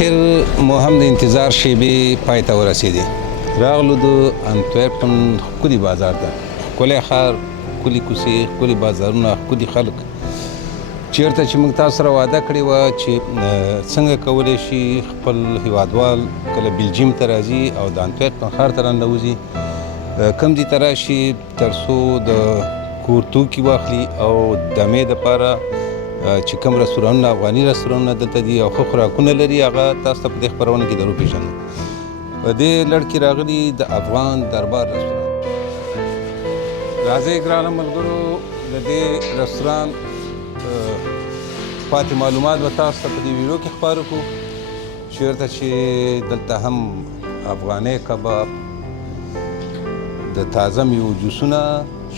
اخر مو هم د انتظار شیبې پای ته ورسېدې. راغلو د انټورپن ښکلي بازار ته. ښکلی ښار، ښکلي کوڅې، ښکلي بازارونه، ښکلي خلک. چېرته چې موږ تاسو سره وعده کړې وه چې څنګه کولی شي خپل هیوادوال کله بلجیم ته راځي او د انټورپن ښار ته راننوځي، کوم ځای ته راشي تر څو د کور توکي واخلي او دمې دپاره چې کوم رستورانونه افغاني رستورانونه دلته دي او ښه خوراکونه لري هغه تاسو ته په دې خپرونه کې در وپېژنو. په دې لړ کې راغلي د افغان دربار رستوران. راځئ ګرانو ملګرو د دې رستوران پاتې معلومات به تاسو ته په دې ویډیو کې خپاره کړو، چېرته چې دلته هم افغاني کباب، د تازه میوو جوسونه،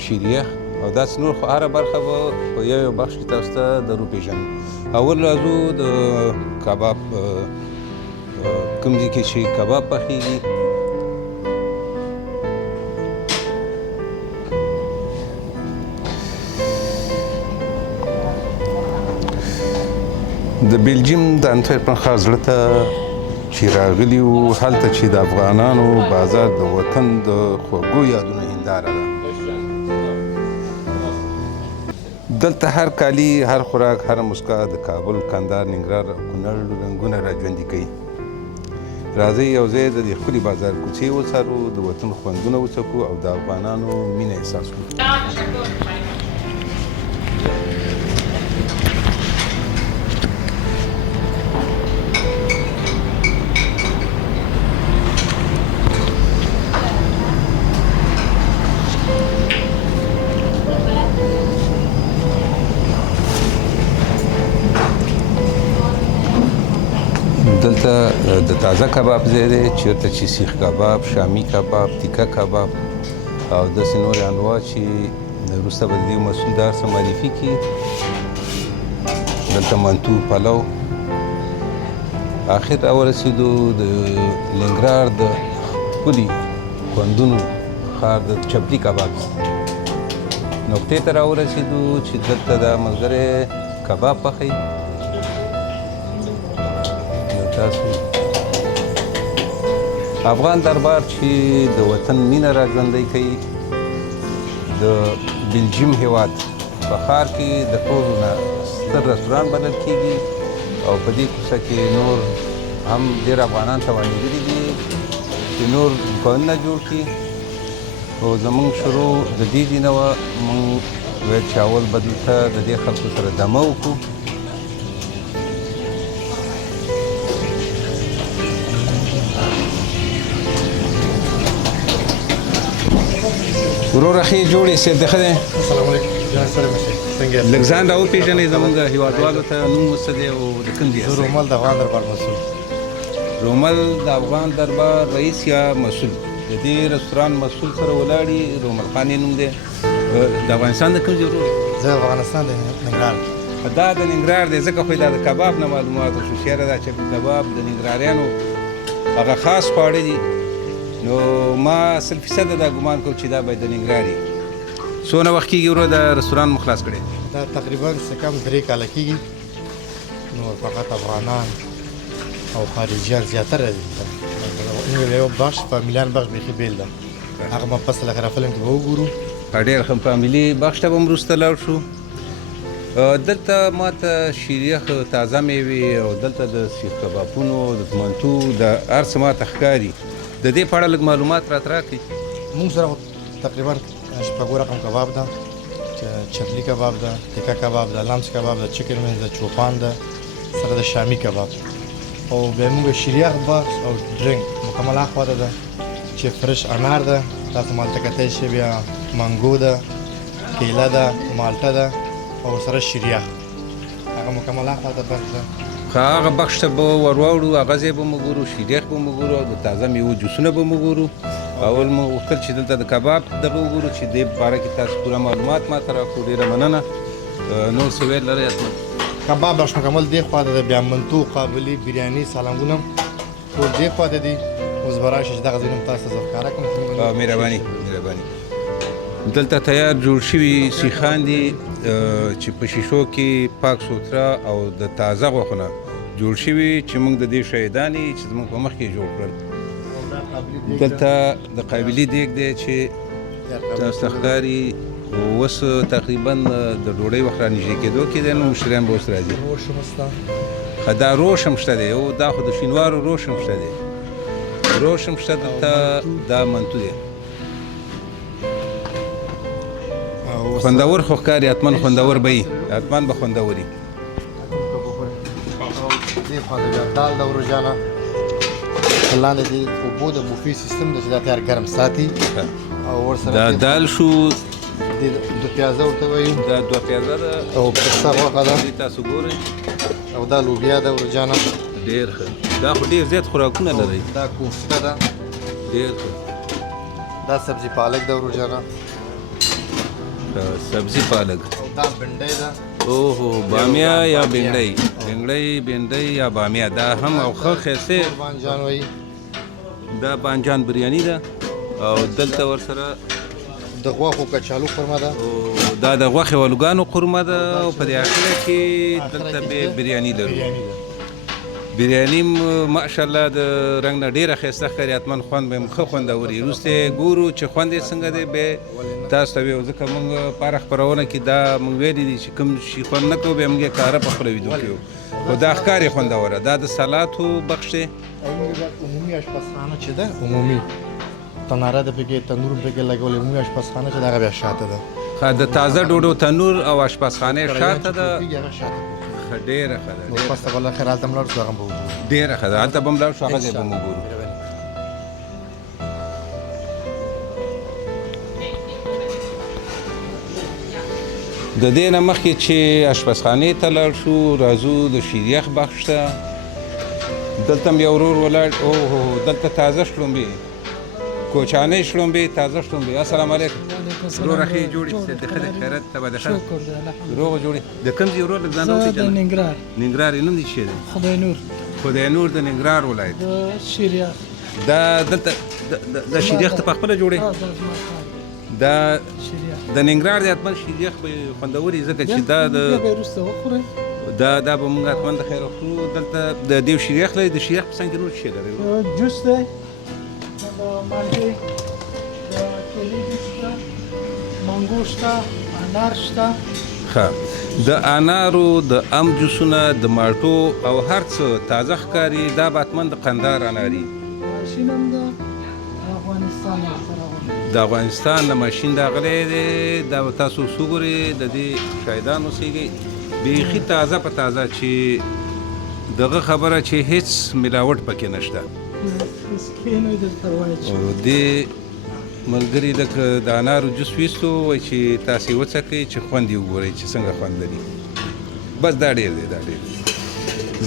شیریخ او داسې نور، خو هره برخه به په یو بخش کې تاسو ته در وپېژنو. اول راځو د کباب کوم ځای کې چې کباب پخېږي. د بلجیم د انټورپن ښار زړه ته چې راغلي وو، هلته چې د افغانانو بازار د وطن د خوږو یادونو هنداره ده. دلته هر کالي، هر خوراک، هر مسکا د کابل، کندهار، ننګرهار او کونړ رنګونه راژوندي کوي. راځئ یو ځای د دې ښکلي بازار کوڅې وڅارو، د وطن خوندونه وڅکو او د افغانانو مینه احساس کړو. دلته د تازه کباب ځای دی، چېرته چې سیخ کباب، شامي کباب، تیکه کباب او داسې نورې انواع چې وروسته به د دې مسؤل دا هر څه معرفي کړي. دلته منتو، پلو. آخر راورسېدو د ننګرهار د ښکلي خوندونو ښار د چپلي کباب نقطې ته راورسېدو چې دلته دا ملګری کباب پخوي. افغان دربار چې د وطن مینه راژوندی کوي، د بلجیم هیواد په ښار کې د ټولو نه ستر رستوران بلل کېږي او په دې کوڅه کې نور هم ډېر افغانان توانېدلي دي چې نور دوکانونه جوړ کړي. خو زموږ شروع د دې ځای نه وه. موږ ویل چې اول به دلته د دې خلکو سره دمه وکړو. وروره ښې جوړې صاحب دې ښه دی؟ السلام علیکم. څنګه یاست؟ لږ ځان راوپېژنئ زموږ هېوادوالو ته، نوم مو څه دی او د کوم ځای زه رومل د افغان دربار مسؤل. رومل د افغان دربار رئیس یا مسؤل، د دې رستوران مسؤل سره ولاړ یې. رومل خان یې نوم دی. د افغانستان د کوم ځای ورور؟ زه افغانستان د ننګرهار. دا د ننګرهار دی، ځکه خو دا د کباب نه معلومات وشو چې یاره دا چپلي کباب د ننګرهاریانو هغه خاص خواړه دي. نو ما 100% دا ګمان کوم چې دا باید د ننګرهار وي. څونه وخت کېږي وروره د رستوران مو خلاص کړی؟ دا تقریبا څه کم 3 کاله کېږي. نور فقط افغانان او خارجیان زیاتره دي. یو بخش فامیلیان بخش بیخي بیل ده. هغه ما پس له فلم کې به وګورو. ډېر ښه فامیلي بخش ته به هم وروسته لاړ شو. دلته ما ته شیریخ، تازه میوې او دلته د سیخ کبابونو، د منتو، د هر څه ما ته ښکاري. د دې په اړه لږ معلومات راته راکړئ. موږ سره تقریبا شپږو رقم کباب ده، چپلي کباب ده، تیکه کباب ده، لمس کباب ده، چکن وینز ده، چوپان ده، سره د شامي کباب. او بیا موږ شیریخ بخش او ډرینک مکمل اخواته ده چې فرش انار ده، تاسو مالته کتلی شئ، بیا مانګو ده، کیله ده، مالټه ده او سره شیریخ. هغه مکمل اخواته بخش ده. هغه بخش ته به ور واوړو، هغه ځای به مو ګورو، شیریخ به مو ګورو او د تازه میوو جوسونه به مو ګورو. اول مو غوښتل چې دلته د کباب دغه وګورو چې دې باره کې تاسو پوره معلومات ما ته راکړو. ډېره مننه. نور څه ویل لرئ حتما؟ کباب بخش مکمل دې خواته ده، بیا منتو، قابلي، بریاني، سالنګونه ټول دې خواته دي. اوس به راشئ چې دغه ځای هم تاسو ته زه ښکاره کړم. مهرباني مهرباني. دلته تیار جوړ شوي سیخان دي چې په شیشو کې پاک سوتره او د تازه غوښه نه جوړ شوي چې موږ د دې شهیدان یې چې زموږ په مخ کې جوړ کړل. دلته د قابلي دیګ دی چې تاسو ته ښکاري اوس تقریبا د ډوډۍ وخت را نږدې کېدو کې دی، نو مشتریان به اوس راځي. ښه دا روش هم شته دی، او دا خو د شینوارو روش هم شته دی، روش هم شته دلته. دا منتو دی، خوندور خو ښکاري، حتما خوندور به وي، حتما به خوندور وي. دال د ورجانه لاندې د اوبو د بوفي سیستم د چې دا تیار ګرم ساتي، او ورسره دا دال شو، د پیازه ورته وایي، دا دوه پیازه ده، او پسته غوښه ده، تاسو ګورئ، او دا لوبیا ده ورجانه. ډېر ښه، دا خو ډېر زیات خوراکونه لري. دا کوفته ده، ډېر ښه. دا سبزي پالک ده ورجانه، سبزي پالک. او دا بنډۍ ده. اوهو، بامیا یا بینډۍ، بینډۍ یا بامیا، دا هم او ښه ښایسته بانجان وایي. دا بانجان بریاني ده، او دلته ورسره د غوښو کچالو قورمه ده، او دا د غوښې والوګانو قورمه ده، او په دې اخره کې دلته به بریاني لرو. بریاني ماشاءالله د رنګ نه ډېره ښایسته ښکاري، حتما خوند به یې ښه خوندور وي. وروسته ګورو چې خوند یې څنګه دی، بیا تاسو ته ویو. ځکه موږ په هره خپرونه کې دا موږ ویلي دي چې کوم شي خوند نه کوو، بیا موږ یې کاره په خپله ویډیو کې وو، خو دا ښکاري خوندوره. دا د سلاتو بخش دی، عمومي اشپزخانه چې ده، عمومي تناره ده پکې، تنور پکې لګولې. عمومي اشپزخانه چې ده هغه بیا شاته ده. د تازه ډوډو تنور او اشپزخانه شاته ده. هغه شاته ډېره ښه ده، نو پس ته بل خیر هلته ملاړ شو، هغه به وګورو. ډېره ښه ده، هلته به هم لاړ شو، هغه ځای به هم وګورو. د دې نه مخکې چې اشپزخانې ته لاړ شو، راځو د شیریخ بخش ته. دلته هم یو ورور ولاړ، اوهو، دلته تازه شړومبې، کوچانۍ شړومبې، تازه شړومبې. السلام علیکم. وروره ښې جوړې چې د ښه د خیرات ته به د ښه روغ جوړې. د کوم ځای ورور لږ ځان راوپېژنه؟ د ننګرهار. ننګرهار یې نوم دې څه دی؟ خدای نور. خدای نور د ننګرهار ولایت. د شیریخ. دا دلته د شیریخ ته په خپله جوړې؟ دا د ننګرهار د حتما شیریخ به خوندور وي، ځکه چې دا د وروسته وخورئ. دا به موږ حتما د خیر وخورو. دلته د دې شیریخ لري، د شیریخ په څنګ کې نور څه شی لري؟ جوس دی، د مالټې، د کیلې جوس شته، مانګو شته، انار شته. ښه، د انارو، د ام جوسونه، د مالټو او هر څه تازه ښکاري. دا به حتما د قندهار اناري. ماشین هم ده، افغانستان د افغانستان نه ماشین راغلی دی. دا به تاسو اوس وګورئ، د دې شاهدان اوسېږئ. بیخي تازه په تازه، چې دغه خبره چې هیڅ ملاوټ پکې نشته. دې ملګري لکه د انارو جوس ویستو، وایي چې تاسې وڅکئ چې خوند یې وګورئ چې څنګه خوند لري. بس دا ډېر دی، دا ډېر دی.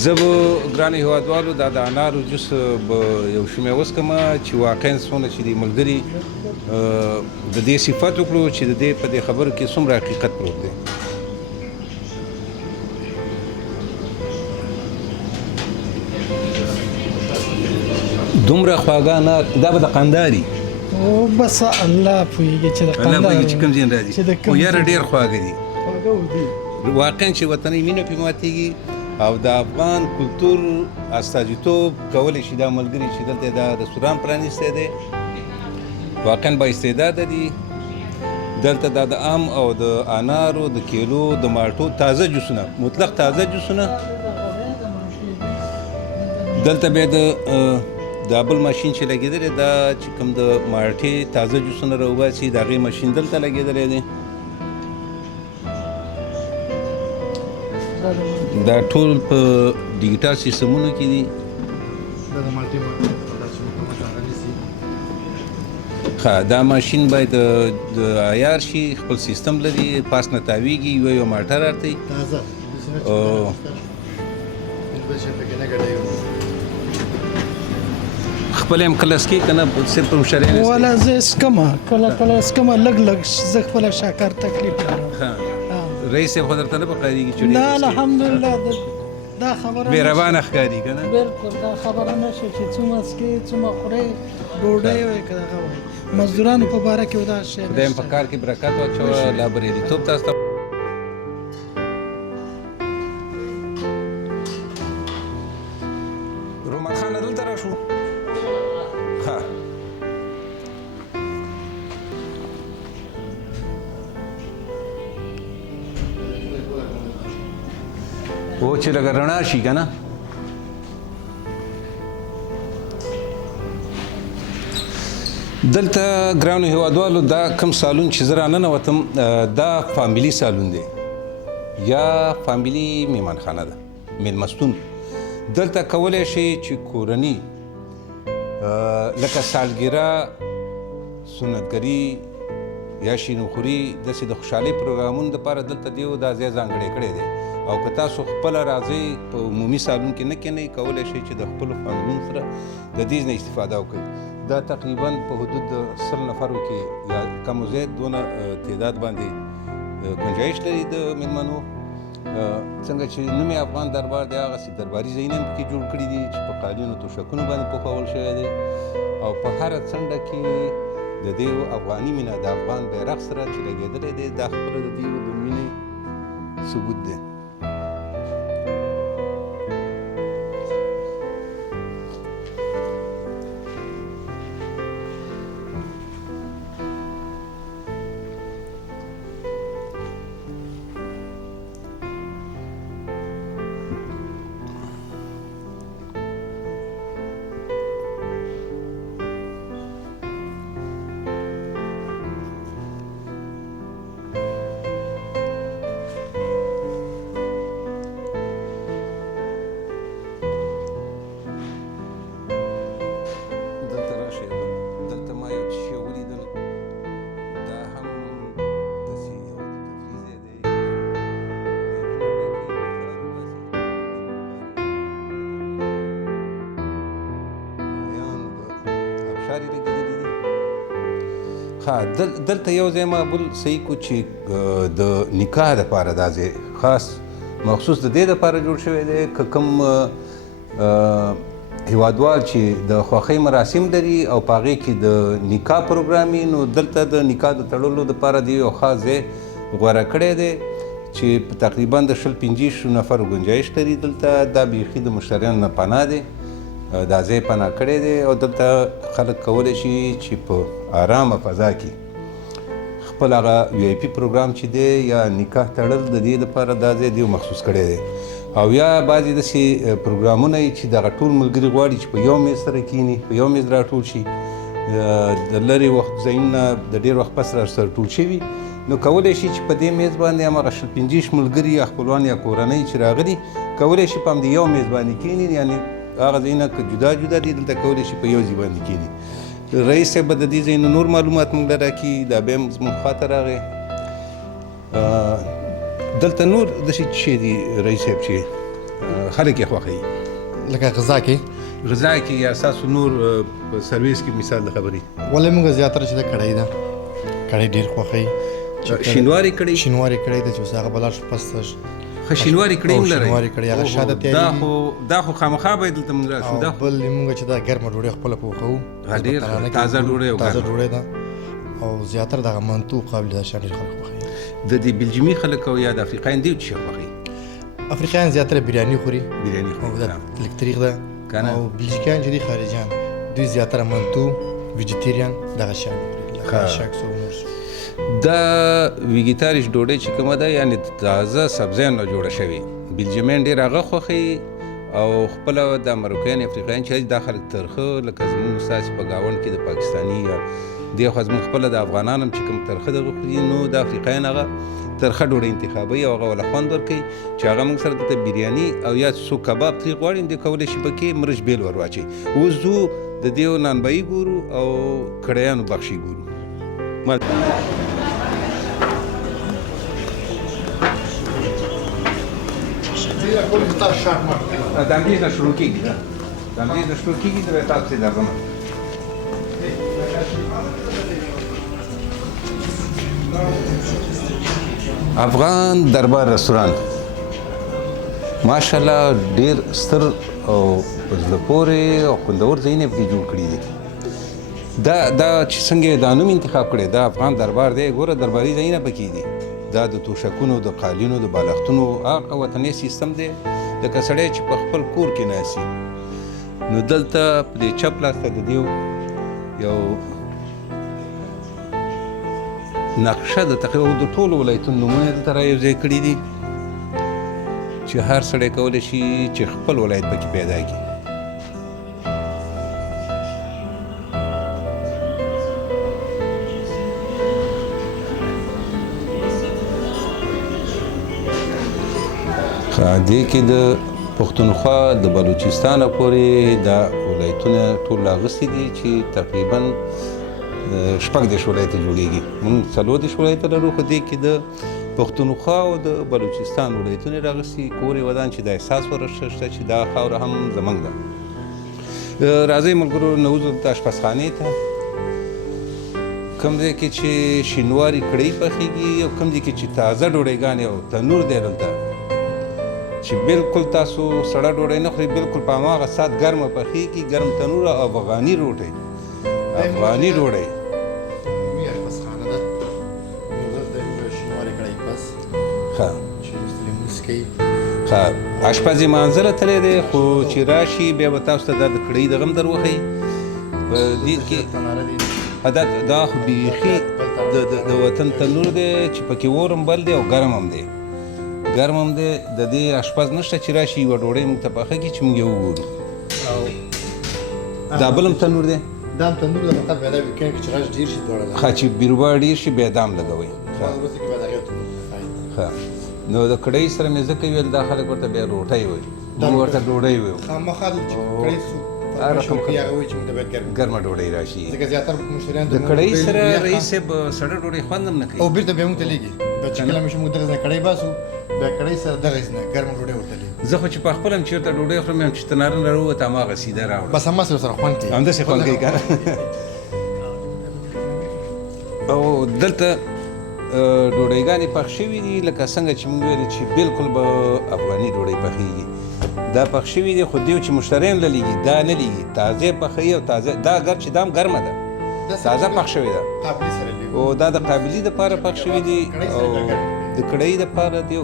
زه به ګرانو هېوادوالو دا د انارو جوس به یو شمې وڅکمه، چې واقعا څومره چې دې ملګري د دې صفت وکړو چې د دې په دې خبرو کې څومره حقیقت پروت دی. دومره خواږه انار، دا به د قندهاري. او بس الله پوهېږي چې د الله قندهار پوهېږي چې کوم ځای راځي، خو یاره ډېر خواږه دي. خواږه دي واقعا چې وطني مینه پې ماتېږي، او د افغان کلتور استازیتوب کولی شي دا ملګري چې دلته دا رستوران پرانیستی دی. واقعا با استعداده دي. دلته دا د ام او د انارو، د کیلو، د مالټو تازه جوسونه، مطلق تازه جوسونه. دلته بیا د بل ماشین چې لګېدلی، دا چې کوم د مالټې تازه جوسونه راوباسي، د هغې ماشین دلته لګېدلی دی. دا ټول په ډیجیټل سیستمونو کې دي. دا ماشین باید د عیار شي، خپل سیستم لري، پاس نه تاویږي، یو مالټه راته تازه خپل هم کله سکي که نه صرف په مشتریانو ولا زه اسکمه، کله اسکمه، لږ زه خپله شکر تکلیف لرم. رئیس صاحب خو درته نه پکارېږي چې نه الحمدلله دا خبره مهربانه ښکاري که نه؟ بلکل دا خبره نشته چې څومره څکې، څومره خورئ، ډوډۍ وایي که دغه وایي. مزدورانو په باره کې دا شی خدای هم په کار کې برکت واچوه، لا بریالیتوب تاسو ته. او چې لږه رڼا شي که نه. دلته ګرانو هیوادوالو دا کوم سالون چې زه راننوتم دا فامیلي سالون دی یا فامیلي میهمانخانه ده، میلمستون. دلته کولی شي چې کورني لکه سالګیره، سنتګري یا شینوخوري داسې د خوشحالۍ پروګرامونو دپاره دلته دیو دا ځای ځانګړی کړی دی. او که تاسو خپله راځئ په عمومي سالون کې نه کښېنئ، کولی شئ چې د خپلو فامیلونو سره د دې نه استفاده وکړئ. دا تقریبا په حدود د 100 نفرو کې یا کم و زیات دونه تعداد باندې ګنجایش لري د میلمنو. څنګه چې نوم یې افغان دربار دی، هغسې درباري ځایونه هم پکې جوړ کړي دي چې په قالینو توشکونو باندې پوښول شوی دی. او په هره څنډه کې د دې افغاني مینه د افغان بیرغ سره چې لګېدلی دی، دا خپله د دې د مینې ثبوت دی. دلته یو ځای ما بل صحیح کو چې د نکاح دپاره دا ځای خاص مخصوص د دې دپاره جوړ شوی دی. که کوم هیوادوال چې د خوښۍ مراسم لري او په هغې کې د نکاح پروګرام وي، نو دلته د نکاح د تړلو دپاره د یو خاص ځای غوره کړی دی چې تقریبا د 20-25 نفرو ګنجایش لري. دلته دا بیخي د مشتریانو نه پناه دی، دا ځای پناه کړی دی. او دلته خلک کولی شي چې په آرامه فضا کې خپل هغه وی آی پي پروګرام چې دی یا نکاح تړل د دې دپاره دا ځای دیو مخصوص کړی دی. او یا بعضې داسې پروګرامونه یي چې دغه ټول ملګري غواړي چې په یو میز سره کښېني، په یو میز راټول شي، د لرې وخت ځایونه د ډېر وخت پس سره ټول شوي، نو کولی شي چې په دې میز باندې هماغه 20-25 ملګري یا خپلوان یا کورنۍ چې راغلي کولی شي په همدې یو میز باندې کښېني. یعنې هغه ځایونه که جدا جدا دي، دلته کولی شي په یو ځای باندې کښېني. رئیس صاحب به د دې ځایونو نور معلومات موږ له راکړي، دا بیا هم زموږ خواته راغی. دلته نور داسې شی دي رئیس صاحب چې خلک یې خوښوي، لکه غذا کې یا ستاسو نور په سرویس کې مثال د خبرې؟ ولې موږ زیاتره چې د کړی ده، کړی ډېر خوښوي. شینواري کړی ده چې اوس هغه به لاړ شو پس ته ښه شینواري کړی هم لرئ؟ شینواري کړی هغه شاته تیارېږي. دا خو خامخا باید دلته موږ راشو. او بل موږ چې دا ګرمه ډوډۍ خپله پوښوو، ډېر تازه ډوډۍ ده. او زیاتره دغه منتو قابل دا شان ډېر خلک خوښوي. د دې بلجیمي خلک او یا د افریقایان دي چې خوښوي؟ افریقایان زیاتره بریاني خوري، دا لږ تریخ ده. او بلجیکیان چې دي خارجیان، دوی زیاتره منتو، ویجیټیریان دغه شیان خوري، لکه شکس او نور. دا ویګیتاریش ډوډۍ چې کومه ده، یعنې تازه سبزیانو نه جوړه شوې. بلجیمیان ډېر هغه خوښوي. او خپله د مروکیان افریقایان چې دا خلک ترخه، لکه زموږ ستاسې په ګاونډ کې د پاکستاني یا دې خوا زموږ خپله د افغانان هم چې کوم ترخه دغه خوري، نو د افریقایان هغه ترخه ډوډۍ انتخابوي او هغه وله خوند ورکوي چې هغه موږ سره دلته بریاني او یا څوک کباب ترې غواړي، دوی کولی شي پکې مرچ بیل ور واچوي. اوس ځو د دې نانبایي ګورو او کړیانو بخشي ګورو. د همدې نه شروع کېږي، د به تاسو ته درځم. افغان دربار رستوران ماشاءالله ډېر ستر او په زړه پورې او خوندور ځایونه پکې جوړ کړي دي. دا چې څنګه دا نوم انتخاب کړی، دا افغان دربار دی. ګوره درباري ځایونه پکې دي، دا د توشکونو، د قالینو، د بالښتونو هغه وطني سیستم دی لکه سړی چې په خپل کور کې ناستي. نو دلته په دې چپ لاس ته د دې یو نقشه د تقریبا د ټولو ولایتونو نومونه دلته را یو ځای کړي دي. چې هر سړی کولی شي چې خپل ولایت پکې پیدا کړي. دې کې د پښتونخوا د بلوچستان پورې دا ولایتونه ټول راغستي دي چې تقریبا 14 ولایته جوړیږي. موږ 14 ولایته لرو، خو دې کې د پښتونخوا او د بلوچستان ولایتونه راغستي کورې ودان چې د احساس ورشته چې دا خاوره هم زموږ ده. راځئ ملګرو نوځو د اشپزخانې ته. کوم ځای کې چې شینواري کړۍ پخېږي او کوم ځای کې چې تازه ډوډۍ او تنور دی دلته چې بالکل تاسو سړه ډوډۍ نه خورئ، بالکل په هماغه ساعت ګرمه پخېږي، ګرم تنور او افغاني روټۍ، افغاني ډوډۍ. ښه اشپز یې مانځله تللی دی، خو چې راشي بیا به تاسو ته دا د کړۍ دغه هم در وښیي. په دې کې دا خو بیخي د وطن تنور دی چې پکې اور هم بل دی او ګرم هم دی. ګرم هم دی. د دې اشپز نشته چې راشي یوه ډوډۍ موږ ته پخه کړي چې موږ یې وګورو. دا بل هم تنور دی. دا هم تنور دی، فقط بیا دا ویکینډ کې چې راشي ډېر شي دواړه. ښه چې بیروبا ډېر شي بیا دا هم لګوئ. ښه نو د کړۍ سره مې ځکه ویل دا خلک ورته بیا روټۍ وایي، موږ ورته ډوډۍ وایو. خامخا چې کړۍ ګرمه ډوډۍ راشي. ځکه زیاتره مشتریان د کړۍ سره رئیس صاحب سړه ډوډۍ خوند هم نه کوي او بیرته بیا موږ ته لېږي. چې کله مې موږ دغه ځای کړۍ باسو بیا کړۍ سره دغه نه ګرمه ډوډۍ ورته لېږي. زه خو چې په خپله هم چېرته ډوډۍ خورم یم چې تناره نه راووته هماغه سیده راوړم، بس هماسې سره خوند کوي، همداسې خوند کوي که نه. او دلته ډوډۍ پخ شوي دي لکه څنګه چې موږ ویلي چې بالکل به افغاني ډوډۍ پخېږي. دا پخ شوي دي خو دیو چې مشتریان له لېږي دا نه لېږي، تازه پخوي او تازه دا چې دا هم ګرمه ده، تازه پخ شوې ده او دا د قابلي دپاره پخ شوي دي او د کړۍ دپاره دی.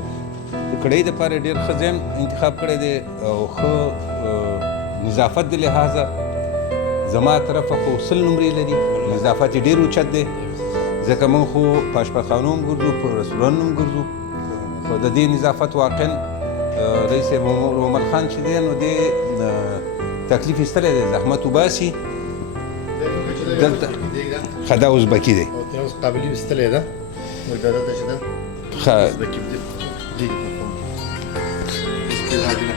د کړۍ دپاره ډېر ښه ځای انتخاب کړی دی او ښه نظافت د لحاظه زما طرفه خو 100 نمرې لري، نظافت یې ډېر اوچت دی. ځکه موږ خو په اشپزخانو هم ګرځو، په رستورانونو هم ګرځو، خو د دې نظافت واقعا رئیس صاحب عمر خان چې دی نو دې تکلیف ایستلی دی، زحمت وباسي. دلته ښه دا ازبکي دی. اوس قابلي ایستلی ده دلته چې ده ښه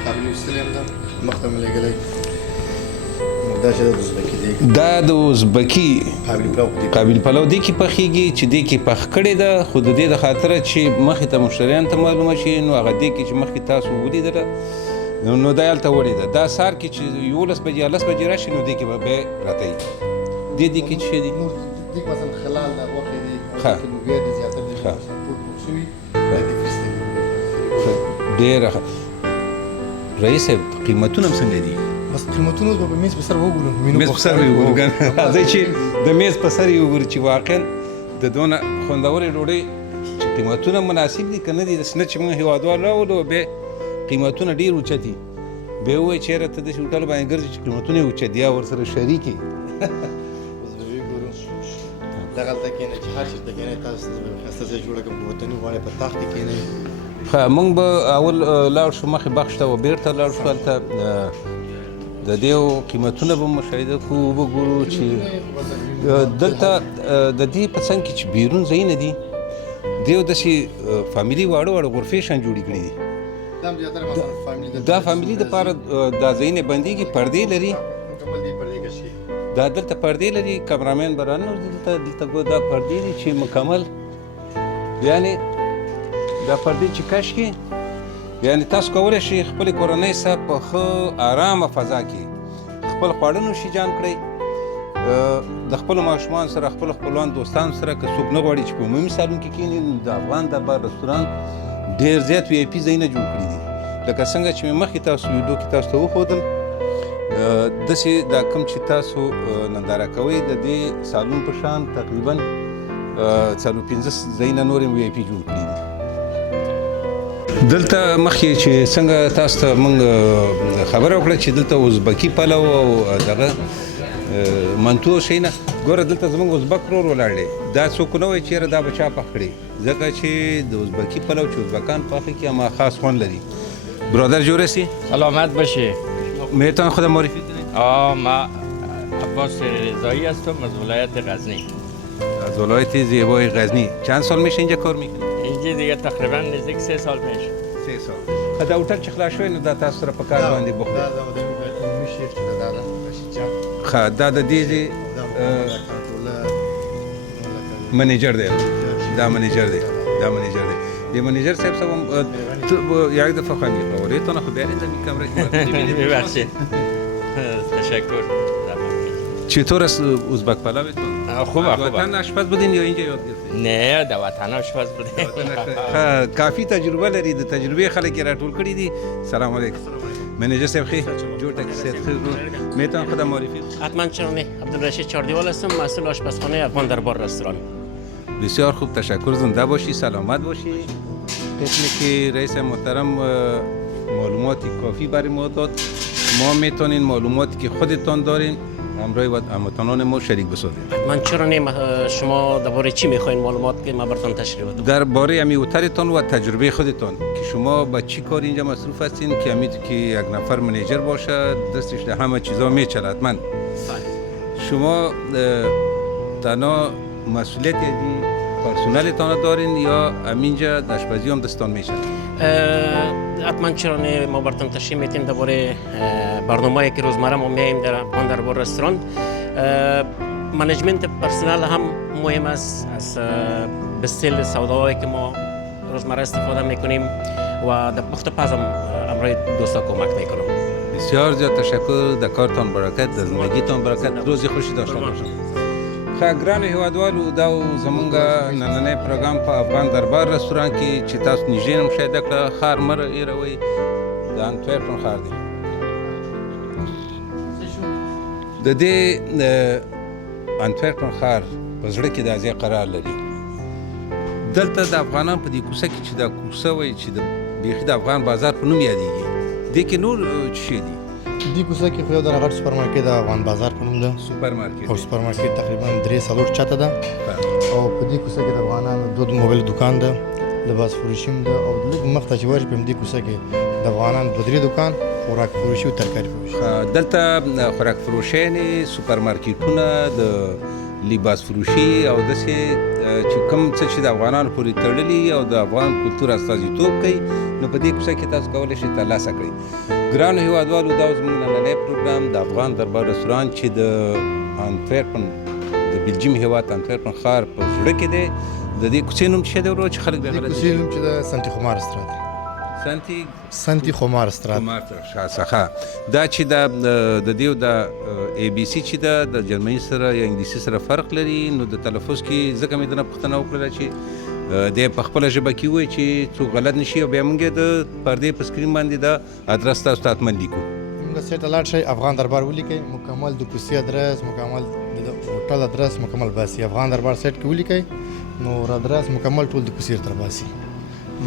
قابلي ایستلی هم ده مخته مې لېږلی. دا چې د ازبکي دی، دا د ازبکي قابل پلو دی کې پخېږي چې دی کې پخ کړې ده، خو د دې د خاطره چې مخې ته مشتریانو ته معلومه شي نو هغه دی کې چې مخکې تاسو ولیدله نو دا هلته وړې ده. دا سهار کې چې 11 بجې 10 بجې راشي نو دی کې به بیا راته وي. دې کې څه شی دي؟ نور دې کې مثلا خلال ده، غوښې دي، ښه لوبیا دي، زیاتره دي ټول پخ شوي دي. ډېره ښه. رئیس صاحب قیمتونه هم څنګه دي؟ بس قیمتونه به په میز په سر وګورو، میز په سر وګورو که نه؟ راځئ چې د میز په سر یې وګورو چې واقعا د دونه خوندورې ډوډۍ چې قیمتونه مناسب دي که نه دي. داسې نه چې موږ هېوادوال راولو بیا قیمتونه ډېر اوچت دي، بیا ووایي چېرې ته داسې هوټل باندې ګرځې چې قیمتونه یې اوچت دي یا ورسره شریک یې. اوس به وګورو دغلته کښېنئ چې هر چېرته کښېنئ تاسو ښایسته ځای جوړه کړم، وطني غواړئ په تخت کې کښېنئ. ښه موږ به اول لاړ شو مخې بخش ته او بېرته لاړ شو هلته د دې قیمتونه به مشاهده کوو، وګورو چې دلته د دې په څنګ کې چې بیرون ځایونه دي دی داسې فامیلي واړه واړه غرفې شان جوړې کړي دي. دا فامیلي دپاره دا ځایونه بندېږي، پردې لري، دا دلته پردې لري. کمرامین به راننوځي دلته دا پردې دي چې مکمل یعنې دا پردې چې کش کړي یعنې تاسو کولی شئ خپلې کورنۍ سره په ښه ارامه فضا کې خپل خواړه نوشیجان کړئ، د خپلو ماشومانو سره، خپلو خپلوان دوستانو سره. که څوک نه غواړي چې په عمومي سالون کې کښېني نو د افغان دربار رستوران ډېر زیات وی آی پي ځایونه جوړ کړي دي. لکه څنګه چې مې مخکې تاسو ویډیو کې تاسو ته وښودل داسې دا کوم چې تاسو ننداره کوئ د دې سالون په شان تقریبا 4-5 ځایونه نور یې وی آی پي جوړ کړي دي. دلته مخکې چې څنګه تاسو ته موږ خبره وکړه چې دلته ازبکي پلو او دغه منتو شي نه، ګوره دلته زموږ ازبک ورور ولاړ دی، دا څوک نه وایي چېرې دا به چا پخ کړي، ځکه چې د ازبکي پلو چې ازبکان پخ کړي هغه خاص خوند لري. برادر جور هستی؟ سلامت باشی. میتونن خودم معرفی کنید؟ ما عباس رضایی هستم از ولایت غزنی. از ولایت زیبای غزنی. چند سال میشه اینجا کار میکنید؟ اینجا دیگه تقریبا نزدیک 3 سال میشه. 3 سال. دا هوټل چې خلاص شوی نو دا تاسو سره په کار باندې بوخت دا د علمي شیخ چې دا ده رشید جان ښه دا د دې منیجر دی دا منیجر دی دی منیجر صاحب سم تو یک دفعه خواهی میخواه تو نخو بیارید در این کمره ببخشید. تشکر. چطور است ازبک پلاویتون؟ خوبه. وطن آشپز بودین یا اینجا یاد گرفتین؟ نه در وطن آشپز بودیم. کافی تجربه لري د تجربه خلک راټول کړي دي. سلام علیکم. منیجر صاحب خیر جوړ تک سید خیر میتونم خودم معرفی حتما چرا نه. عبدالرشید چاردیوال هستم، مسئول آشپزخانه افغان دربار رستوران. بسیار خوب، تشکر. زنده باشی، سلامت باشی. اسمی که رئیس محترم معلوماتی کافی برای ما داد. ما میتونین معلوماتی که خودتان دارین همراه هموطنان ما شریک بسازیم. حتما چرا نه. شما درباره چی میخواین معلومات که ما براتون تشریح بدم؟ درباره امی هتلتان و تجربه خودتان که شما با چی کار اینجا مصروف هستین که امید که یک نفر منیجر باشه دستش در همه چیزا میچله. حتما شما تنها مسئولیت یعنی پرسنلتان دارین یا همینجا آشپزی هم دستان میشن؟ حتما چرا نه. ما براتون تشریح میدیم درباره برنامه‌ای که روزمره ما میایم در افغان دربار رستوران. منیجمنت پرسنل هم مهم است از بستل سوداهایی که ما روزمره استفاده میکنیم و در پخت پز هم امروی دوستا کمک میکنم. بسیار زیاد تشکر. در کارتان برکت، در زندگیتان برکت. روزی خوشی داشته باشید. ګرانو هیوادوالو دا زمونږ نننی پروګرام په افغان دربار رستوران کې چې تاسو نږدې نه مشاهده کړه ښار مه هېروئ د انټورپن ښار دی. د دې انټورپن ښار په زړه کې دا ځای قرار لري. دلته د افغانان په دې کوڅه کې چې دا کوڅه وایي چې د بیخي د افغان بازار په نوم یادېږي. دې کې نور څه شی دي؟ دې کوڅه کې خو یو دغه غټ سوپرمارکېټ د افغان بازار په نوم ده. سوپرمارکېټ او سوپرمارکېټ تقریبا 3 چته ده. او په دې کوڅه کې د افغانانو دود موبایل دکان ده، لباس فروشي هم ده. او لږ مخته چې ورشي په دې کوڅه کې د افغانانو 2-3 دکان خوراک فروشي او ترکاري فروشي. دلته خوراک فروشیانې، سوپرمارکېټونه، د لباس فروشي او داسې چې کوم څه چې د افغانانو پورې تړلي او د افغان کلتور استازیتوب کوي نو په دې کوڅه کې تاسو کولی شئ ترلاسه کړئ. ګرانو هیوادوالو دا زموږ نننی پروګرام د افغان دربار رستوران چې د انټورپن د بلجیم هیواد انټورپن ښار په زړه کې دی. د دې کوڅې نوم څه دی ورو چې خلک د کوڅې نوم چې د سنتي خمار استراد سنتي خمار استراد څخه دا چې د دې د ای بي سي چې د جرمني سره یا انګلیسي سره فرق لري نو د تلفظ کې ځکه مې دنه پوښتنه وکړله چې د په خپله ژبه کې ووایي چې څوک غلط نشي او بیا موږ د پردې په سکرین باندې د ادرس تاسو ته حتما لیکو. موږ سیټ ته لاړ شئ، افغان دربار ولیکئ، مکمل د کوڅې ادرس، مکمل د هوټل ادرس مکمل باسي. افغان دربار سیټ کې ولیکئ نو ادرس مکمل ټول د کوڅې تر باسي.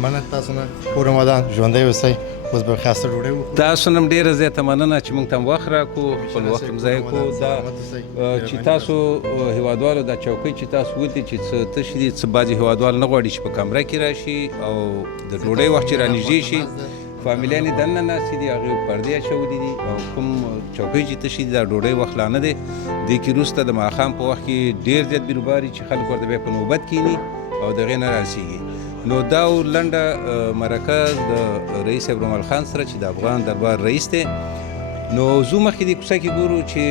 مننه تاسو نه. پوره ودان ژوندی اوسئ. اوس به ښایسته ډوډۍ وخورو. تاسو نه هم ډېره زیاته مننه چې موږ ته هم وخت راکړو، خپل وخت هم ضایع کړو. دا چې تاسو هیوادوالو دا چوکۍ چې تاسو ولیدې چې څه تشې دي، څه بعضې هیوادوال نه غواړي چې په کمره کې راشي او د ډوډۍ وخت چې رانږدې شي فامیلیان یې دننه ناستې دي، هغې پردې اچولي دي او کوم چوکۍ چې تشې دي دا ډوډۍ وخت لا نه دی. دې کې وروسته د ماښام په وخت کې ډېر زیات بیروبار چې خلک ورته بیا په نوبت کښېني او د هغې نه رارسېږي. نو دا لنډه مرکه د رئیس ابراهیم خان سره چې د افغان دربار رئیس دی. نو زو مخکې دې کوڅه کې ګورو چې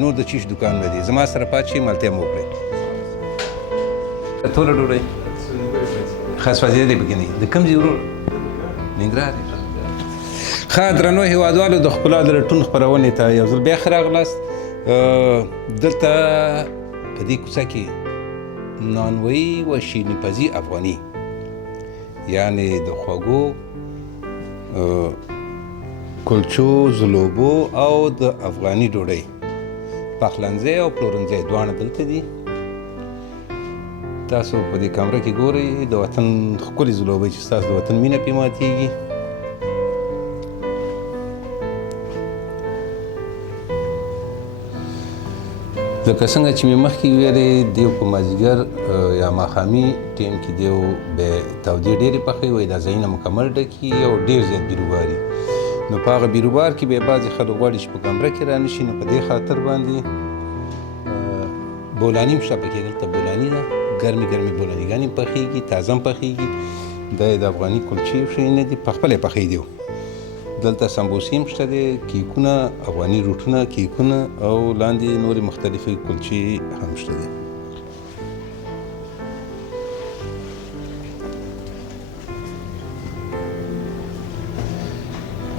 نور د چیش دوکانونه دي. زما سره پاتې شئ، ملتیا مو وکړئ. ټوله ډوډۍ خاص وضعیت دی بګنی د کوم ځای ورور ننګرهار. ښه درنو هیوادوالو د ښکلا د لټون خپرونې ته یو ځل بیا ښه راغلاست. دلته په دې کوڅه کې نانوایی و شیرینی پزی افغانی یعنی د خوږو کلچو، زلوبو او د افغاني ډوډۍ پخلنځی او پلورنځی دواړه دلته دي. تاسو په دې کامره کې ګورئ د وطن ښکلې زلوبۍ چې ستاسو د وطن مینه پرې ماتېږي. لکه څنګه چې مې مخکې ویلې دیو په مازدیګر یا ماښامي ټیم کې دیو به تودې ډېرې پخوي وایي دا ځایونه مکمل ډکي او ډېر زیات بیروبار وي نو په هغه بیروبار کې بیا بعضې خلک غواړي چې په کمره کې را نه شي نو په دې خاطر باندې بولاني هم شته پکې دلته بولاني ده ګرمې ګرمې بولانیګانې هم پخېږي تازه هم پخېږي دا د افغاني کلچې شیونه دي په خپله پخې دي دلته سمبوسې هم شته دی کیکونه افغاني روټونه کیکونه او لاندې نورې مختلفې کلچې هم شته دي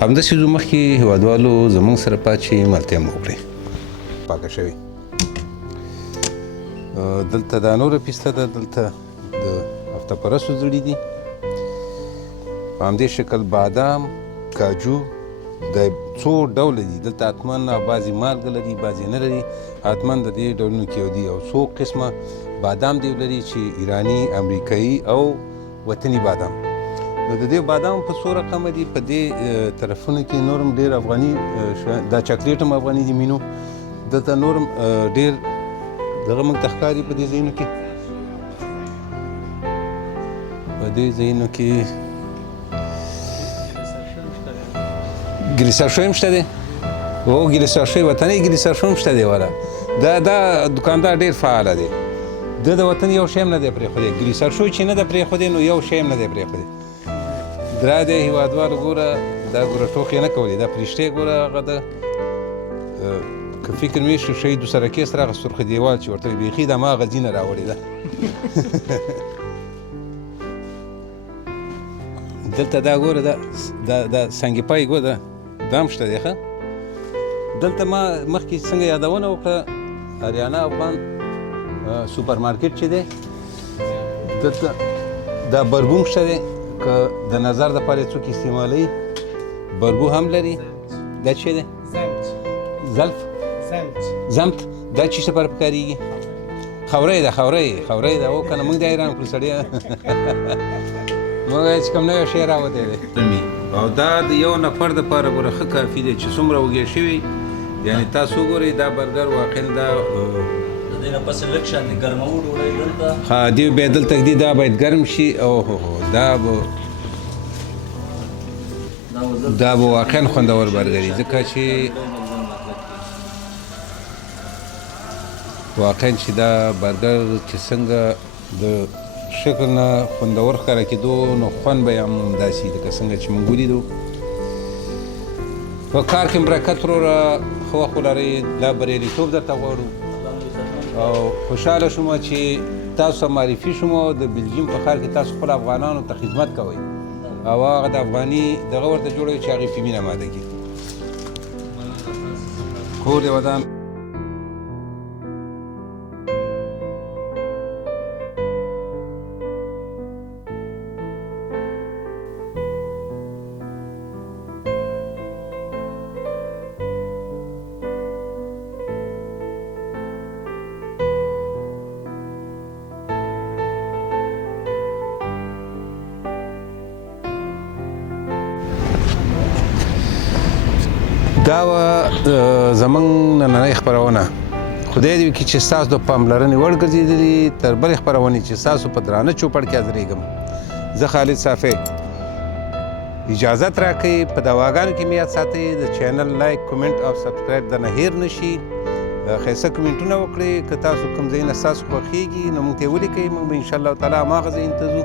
همداسې ځو مخکې هېوادوالو زموږ سره پاتې ملتیا مو وکړئ پاکه شوې دلته دا نوره پیسته ده دلته د افتپرستو زړي دي په همدې شکل بادام کاجو د څو ډوله دي دلته حتما بعضې مالګه لري بعضې نه لري حتما د دې ډولونو کې یو دي او څو قسمه بادام دی لري چې ایراني امریکایي او وطني بادام نو د دې بادام په څو رقمه دي په دې طرفونو کې نور هم ډېر افغاني دا چاکلیټ هم افغاني دي مینو دلته نور هم ډېر دغه موږ ته ښکاري په دې ځایونو کې ګلیسر شوی هم شته دی او ګلیسر شوی وطني ګلیسر شوی هم شته دی والا دا دکاندار ډېر فعاله دی د وطن یو شی هم نه دی پرېښودی ګلیسر شوی چې نه ده پرېښودی نو یو شی هم نه دی پرېښودی درا دی هېوادوالو ګوره دا ګوره ټوکې نه کولې دا پرېشتې ګوره هغه ده که فکر مې شو شهید سرکې سره هغه سرخ دیوال چې ورته بیخي د هماغه ځینه راوړې ده دلته دا ګوره دا سنګ پای ګوره دا هم شته دی ښه دلته ما مخکې څنګه یادونه وکړه اریانا افغان سوپر مارکیټ چې دی دلته دا بربو هم شته دی که د نظر دپاره څوک استعمالوي بربو هم لري دا څه دی زلف زمت دا چی څه لپاره پکارېږي خورۍ ده خورۍ ده او که نه موږ دا حیران کړو سړی موږ چې کوم نوی شی راوتی دی او دا د یو نفر دپاره ګوره ښه کافي دی چې څومره وږی شوي یعنې تاسو وګورئ دا برګر واقعا دا د دې نه پس لږ شان ګرمو ډوډۍ دلته ها دی بیا دلته ږدي دا باید ګرم شي او دا به واقعا خوندور برګر وي ځکه چې واقعا چې دا برګر چې څنګه د شکل نه خوندور ښکاره کېدو نو خوند به یې هم همداسې لکه څنګه چې موږ ولیدو په کار کې برکت وروره ښه وخت ولرئ دا بریالیتوب درته غواړو او خوشحاله شوم چې تاسو معرفي شوم د بلجیم په ښار کې تاسو خپل افغانانو ته خدمت کوئ او هغه د افغاني دغه ورته جوړوي چې هغې په مینه ماده کړي کور دې ودان دا زموږ نننۍ خپرونه خدای دې وکړي چې ستاسو د پاملرنې وړ ګرځېدلي تر بلې خپرونې چې ستاسو په درانه چوپړ کې حاضرېږم زه خالد صافی اجازت راکوئ په دواګانو کې مې یاد ساتئ د چینل لایک کومنټ او سبسکرایب درنه هیر نه شي ښایسته کومنټونه وکړئ که تاسو کوم ځایونه ستاسو خوښېږي نو موږ ته یې ولیکئ موږ به انشاءالله تعالی هماغه ځایونو ته ځو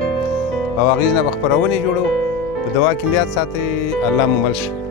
او هغې نه به خپرونې جوړو په دوا کې مې یاد ساتئ الله مو مل شه